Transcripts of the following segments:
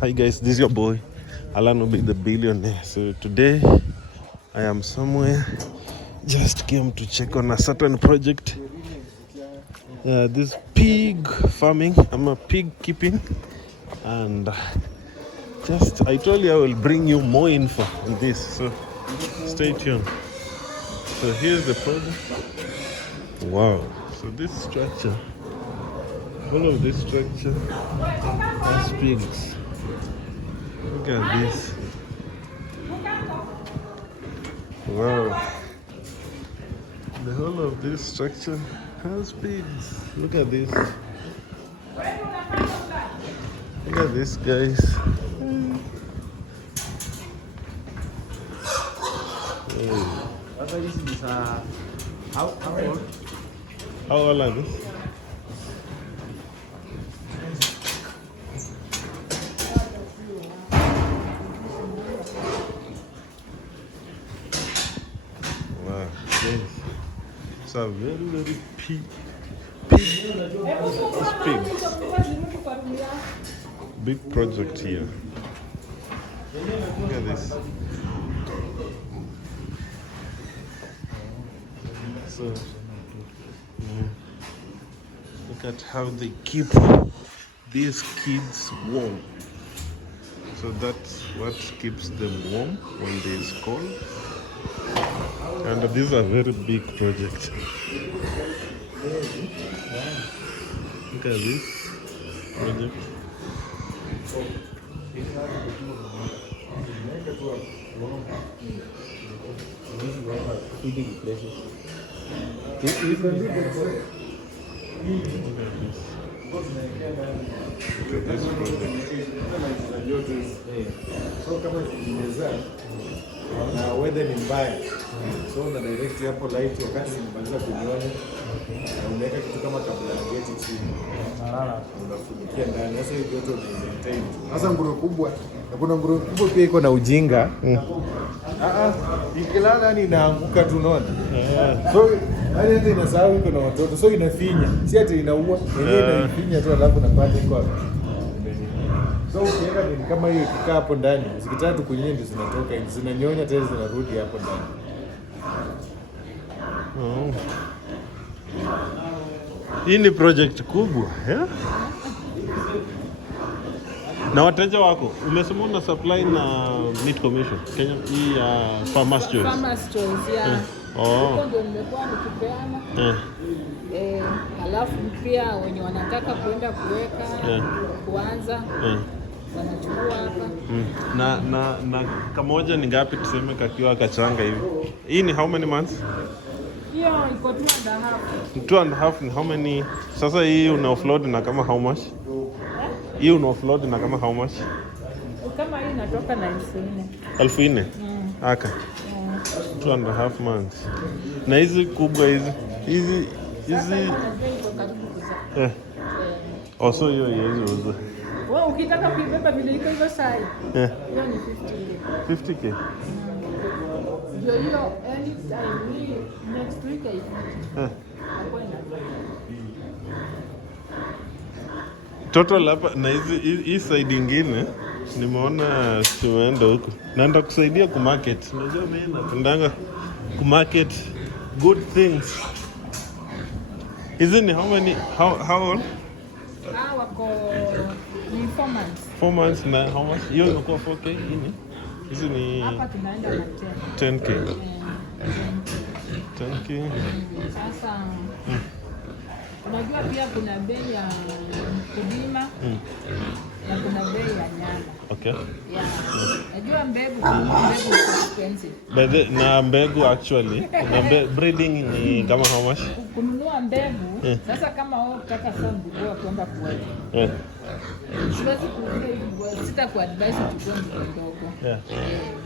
Hi guys, this is your boy Alan Obi, the billionaire. So today I am somewhere, just came to check on a certain project. This pig farming, I'm a pig keeping, and just I told you I will bring you more info on this, so stay tuned. So here's the project. Wow, so this structure, all of this structure has pigs. Look at this. Wow. The whole of this structure has pigs. Look at this. Look at this, guys. Hey. How old? How old are this? Wow, yes. It's a very big project here. Look at this. So, look at how they keep these kids warm. So that's what keeps them warm when there is cold. And this is a very big project. Look at this project. Feeding places. Look at this. Look at this project. Na weather ni mbaya, so una direct hapo light wakati nimaliza kunyonya, na unaweka kitu kama kabla chini, unafunikia ndani. Sasa hiyo joto ni maintain. Sasa nguruwe kubwa, na kuna nguruwe kubwa pia iko na ujinga. Ikilala ni inaanguka tu, unaona. So hadi hata inasahau iko na watoto, so inafinya, si ati inaua, yenyewe inafinya tu, alafu napata iko hapo. So ukiweka ni kama hiyo ikikaa hapo ndani, zikitaka tu kunyinyi ndio zinatoka, zinanyonya tena zinarudi hapo ndani. Hii ni project kubwa, yeah? Na wateja wako, umesema una supply na Meat Commission, Kenya, hii Farmers Choice. Farmers Choice, yeah. Huko ndio nimekuwa nikipeana. Halafu pia wenye wanataka kwenda kuweka, kuanza, wanachukua hapa. Na kamoja ni ngapi tuseme kakiwa kachanga hivi? Hii ni how many months? Hiyo iko 2.5. 2.5 ni how many? Sasa hii una offload na kama how much? Hii una offload na kama how much? Kama hii inatoka na 4,000. 4,000? Aka. 2.5 months. Na hizi kubwa hizi also hiyo uzo. Wewe ukitaka kuibeba vile iko hiyo saa hiyo ni 50K. 50K. Ndio hiyo anytime next week Total hapa na hii side nyingine nimeona tumeenda huko. Naenda kusaidia ku market. Unajua mimi napendanga ku market good things. Hizi ni how old? Wako ni 4 months. 4 months na how much? Hiyo inakuwa 4K hii. Hizi ni hapa tunaenda na 10K. 10K. Sasa unajua pia kuna bei ya kulima na kuna bei ya nyama. Okay. Yeah. Najua mbegu is expensive. Na mbegu actually, na breeding ni kama how much? Kununua mbegu, sasa kama wewe unataka sana mbegu kwenda kuweka. Siwezi kuuliza, sitakuadvise uchukue nguruwe ndogo.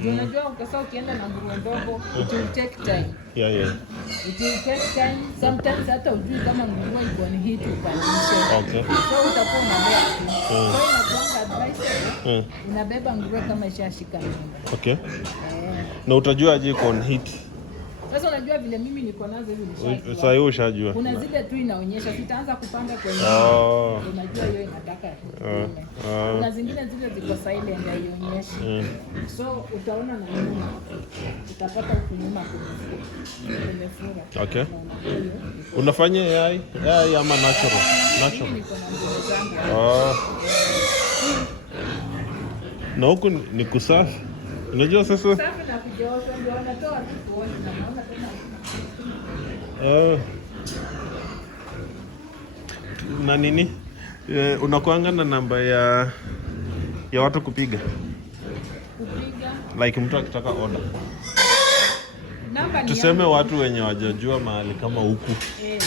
Unajua ukasa ukienda na nguruwe ndogo, it will take time. It will take time. Sometimes hata ujui kama nguruwe iko ni hit upandishe. Okay. So utakuwa unabeba. So inakuanga advice, unabeba nguruwe kama ishashika nyumba. Okay. Na utajua aje iko on heat? Sasa unajua vile mimi niko nazo hivi nishajua. Sasa hiyo ushajua. Kuna zile tu inaonyesha sitaanza kupanga kwenye. Unajua hiyo inataka. Kuna zingine zile ziko silent haionyeshi. So utaona na nini? Utapata huko nyuma kumefura. Okay. Unafanya AI ama natural? Natural. Niko na nguo zangu. Na huku ni kusafi. Unajua sasa safi na kujoosha ndio wanatoa tu kuona na naona tena. Na nini? Unakuanga na namba ya watu kupiga? Like mtu akitaka order. Namba ni tuseme yangu. Watu wenye wajajua mahali kama huku.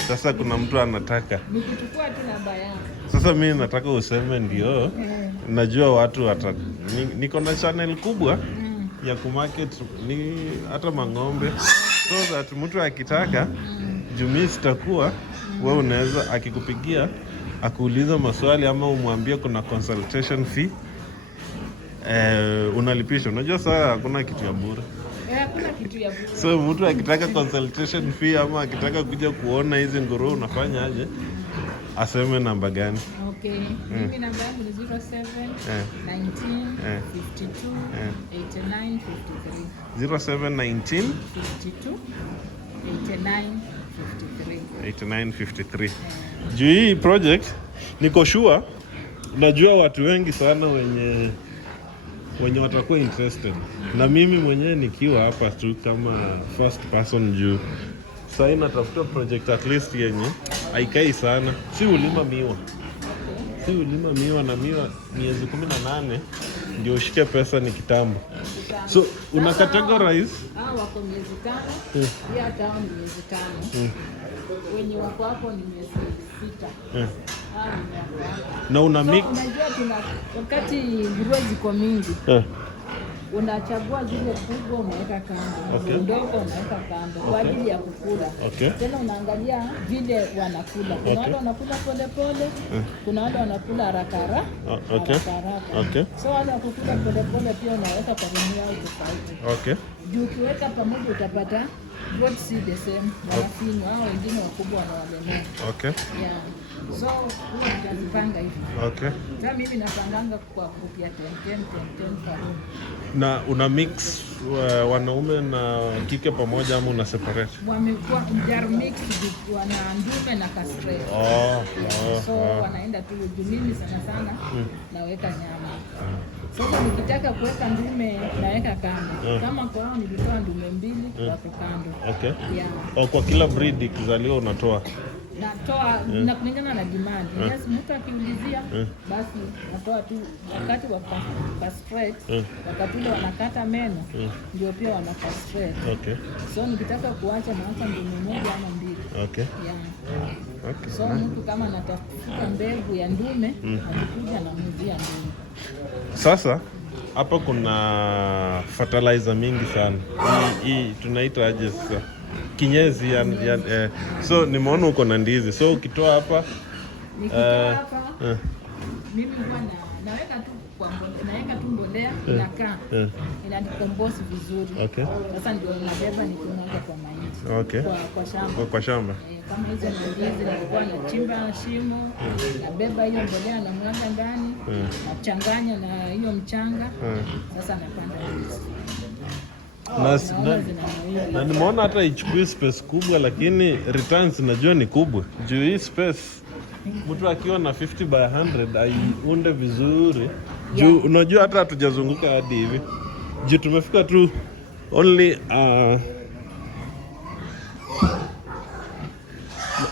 Sasa kuna mtu anataka. Nikichukua tu namba yangu. Sasa mimi nataka useme ndio. Najua watu niko na channel kubwa ya kumarket ni hata mang'ombe. So that mtu akitaka jumii sitakuwa wewe unaweza akikupigia akuuliza maswali ama umwambie kuna consultation fee unalipisha. Unajua saa hakuna kitu ya bure. Hakuna kitu ya bure. So mtu akitaka consultation fee ama akitaka kuja kuona hizi nguruwe unafanya aje? Aseme namba gani? Okay. Mimi namba yangu ni 07 19 52 89 53. 07 19 52 89 53. Juu hii project niko sure najua watu wengi sana wenye watakuwa interested. Na mimi mwenyewe nikiwa hapa tu kama first person juu. Sasa natafuta project at least yenye haikai sana. Si ulima miwa na miwa miezi 18 ndio ushike pesa ni kitambo. So una categorize wako miezi 5, pia tao ni miezi 5. Wenye wako hapo ni miezi 6. Na una mix. Unajua wakati nguruwe ziko mingi. Unachagua zile kubwa unaweka kando, ndogo unaweka kando kwa ajili ya kukula. Tena unaangalia vile wanakula. Kuna wale wanakula pole pole, kuna wale wanakula haraka haraka. So wale wakukula pole pole pia unaweka kwa rimia au tofauti. Juu ukiweka pamoja utapata both see the same. Wanafinywa hao wengine wakubwa wanawalemea. Yeah. So unajipanga hivi. Sasa mimi napanganga kwa group ya 10 kwa room. Na una mix wanaume na kike pamoja ama una separate? Wamekuwa mix wana ndume na castrate. So wanaenda tu mimi sana naweka nyama. Sasa nikitaka kuweka ndume naweka kando. Kama kwa hao nilitoa ndume 2 wako kando. Yeah. Kwa kila breed ikizaliwa unatoa? Natoa na kulingana na demand. Yes, mtu akiulizia basi natoa tu wakati wa castrate, wakati ule wanakata meno ndio pia wana castrate. So nikitaka kuacha naacha ndume 1 ama 2. Yeah. So mtu kama anatafuta mbegu ya ndume anakuja na mzia ndume. Sasa hapa kuna fertilizer mingi sana. Hii tunaita aje sasa? Kinyezi so nimeona uko na ndizi. So ukitoa hapa mimi huwa naweka tu kwa mbolea inakaa ina decompose vizuri. Sasa ndio nabeba nikimwaga kwa mahindi. Kwa shamba. Kama hizo ndizi nilikuwa nachimba shimo, nabeba hiyo mbolea na mwanga ndani, nachanganya na hiyo mchanga. Sasa napanda ndizi. Na nimeona hata ichukui space kubwa lakini returns najua ni kubwa. Juu hii space mtu akiwa na 50 by 100 aiunde vizuri. Juu unajua hata hatujazunguka hadi hivi. Juu tumefika tu only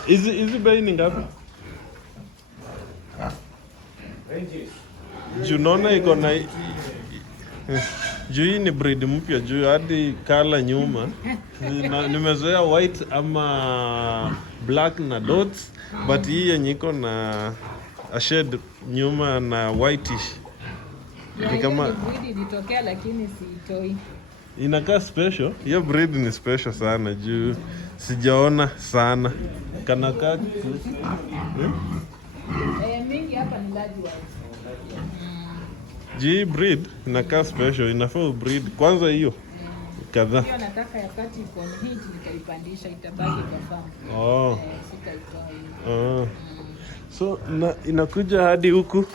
hizi bei ni ngapi? Juu naona iko na juu hii ni breed mpya juu hadi kala nyuma. Nimezoea white ama black na dots, but hii yenye iko na a shade nyuma na whitish. Ni kama breed ilitokea lakini siitoi. Inakaa special. Hiyo breed ni special sana juu sijaona sana. Kanakaa mingi hapa ni large white. Hii breed inakaa special, inafaa breed kwanza hiyo kadhaa. Hiyo nataka ya kati iko hii nikaipandisha itabaki kwa farm. Oh. Sitaitoa hiyo. So inakuja hadi huku.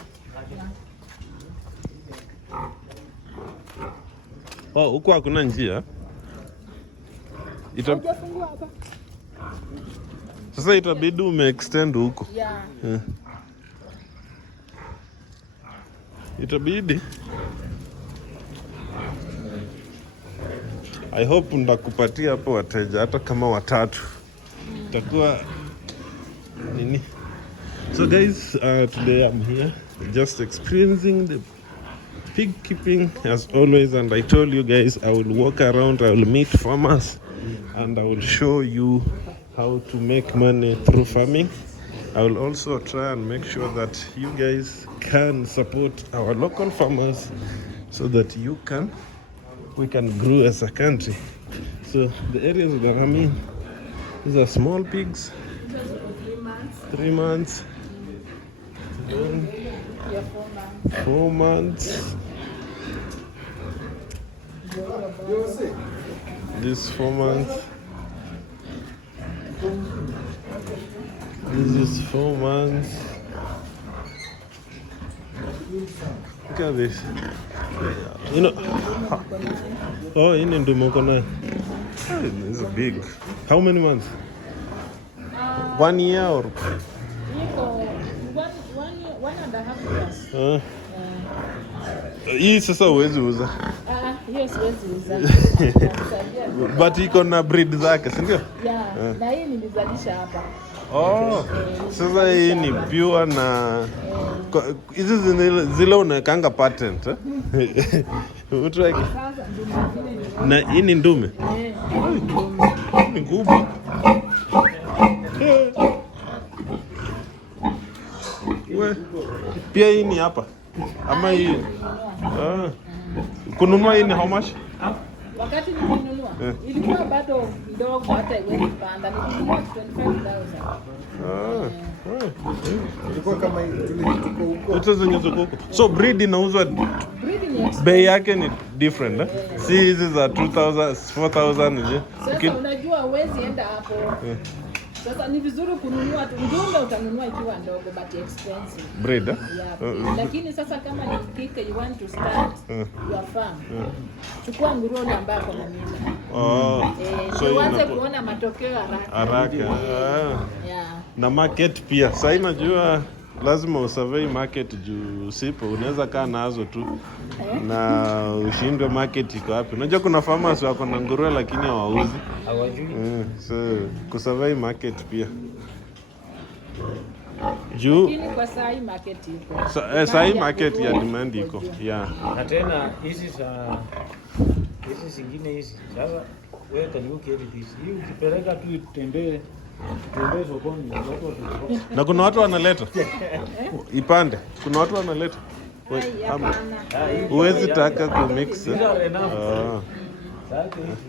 Oh, huku hakuna njia. Hujafungua hapa. Sasa itabidi umeextend huku. Yeah. Itabidi. I hope ndakupatia hapo wateja hata kama watatu. Itakuwa nini? So guys, today I'm here just experiencing the pig keeping as always, and I told you guys I will walk around, I will meet farmers, and I will show you how to make money through farming. I will also try and make sure that you guys can support our local farmers so that we can grow as a country. So the areas that I'm in, these are small pigs. 3 months. 4 months. This 4 months. This is 4 months. Look at this. You know. Oh, in Indumokona. This is big. How many months? 1 year or? One and a half years. Hii sasa huwezi uza. Hiyo siwezi uza. But iko na breed zake, si ndio? Yeah, na hii nilizalisha hapa. Oh, sasa hii ni pure na hizi zile unawekanga patent. Mtu wake. Na hii ni ndume. Ni kubwa. Pia hii ni hapa. Ama hii. Kununua hii ni how much? Wakati nilinunua ilikuwa bado ndogo, hata iwezi panda. Nilinunua 25,000. Ilikuwa kama tuko huko. Hizo zenye ziko huko. So breed inauzwa, Breed bei yake ni different, eh? Si hizi za 2,000, 4,000 nje. Sasa unajua huwezi enda hapo. Sasa ni vizuri kununua tu. Ndume utanunua ikiwa ndogo but expensive. Breed, eh? Yeah. Lakini sasa kama ni kike you want to start your farm. Chukua nguruwe ambayo kwa mimi. So uanze kuona matokeo haraka. Yeah. Na market pia. Sasa najua lazima usurvey market juu sipo unaweza kaa nazo tu na ushindwe market iko wapi. Unajua kuna farmers wako na nguruwe lakini hawauzi. So kusurvey market pia. Juu lakini kwa saa hii market iko. Saa hii market ya demand iko. Yeah. Na tena hizi zingine hizi. Sasa wewe kaniuke hizi. Hii ukipeleka tu itembee sokoni. Na kuna watu wanaleta ipande. Kuna watu wanaleta. Huwezi taka kumix.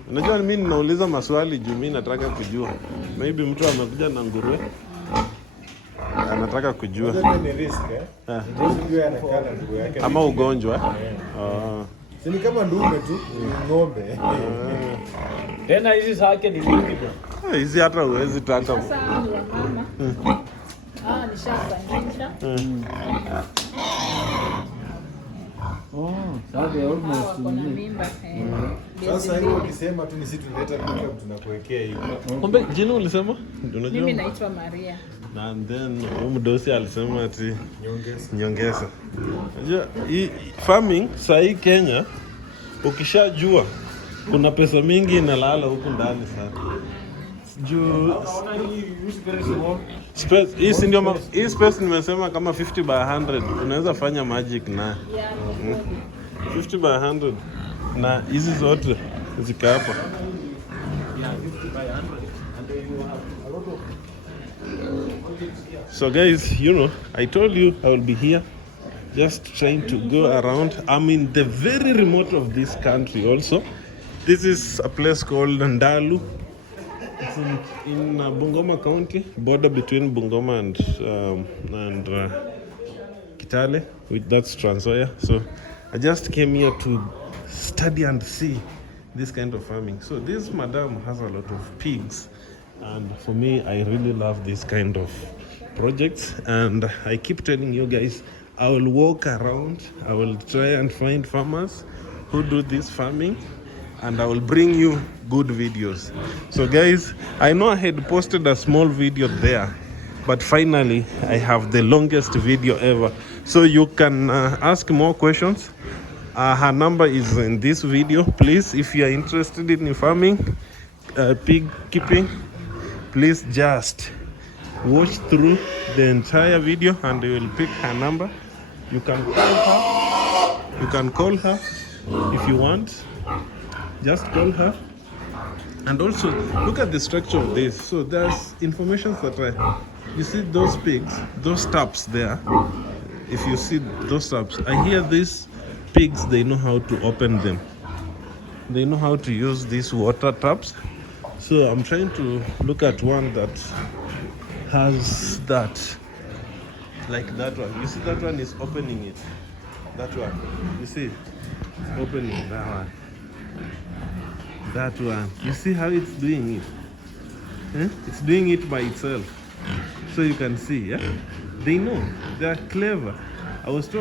Unajua mimi ninauliza maswali juu mimi nataka kujua. Maybe mtu amekuja na nguruwe anataka kujua. Ni risk, eh? Ndio anakaa na nguruwe yake. Ama ugonjwa. Si ni kama ndume tu, ng'ombe. Tena hizi zake ni mingi bwana. Hizi hata huwezi taka. Sasa ni wa mama. Nishafanyisha. Sasa almost Kuna mimba. Sasa hiyo ukisema tu ni sisi tunaleta kutoka tunakuwekea hiyo. Kumbe jina ulisema? Unajua? Mimi naitwa Maria. And then mdosi alisema ati nyongeza. Unajua hii farming saa hii Kenya ukishajua kuna pesa mingi inalala huku ndani sana. Juu space hii si ndio hii space nimesema kama 50 by 100 unaweza fanya magic na 50 by 100 na hizi zote zika hapa. So guys, you know, I told you I will be here just trying to go around. I'm in the very remote of this country also. This is a place called Ndalu. It's in Bungoma County, border between Bungoma and Kitale, that's Trans Nzoia. So I just came here to study and see this kind of farming. So this madam has a lot of pigs, and for me, I really love this kind of projects. And I keep telling you guys, I will walk around, I will try and find farmers who do this farming, and I will bring you good videos. So guys, I know I had posted a small video there, but finally I have the longest video ever. So you can ask more questions. Her number is in this video. Please, if you are interested in farming, pig keeping, please just watch through the entire video and you will pick her number. You can call her if you want. Just call her. And also look at the structure of this. So there's information that you see those pigs, those taps there. If you see those taps, I hear these pigs, they know how to open them. They know how to use these water taps. So I'm trying to look at one that has that, like that one. You see that one is opening it. That one, you see, it's opening that one. That one, you see how it's doing it? Eh? It's doing it by itself. So you can see, yeah? They know, they are clever. I was told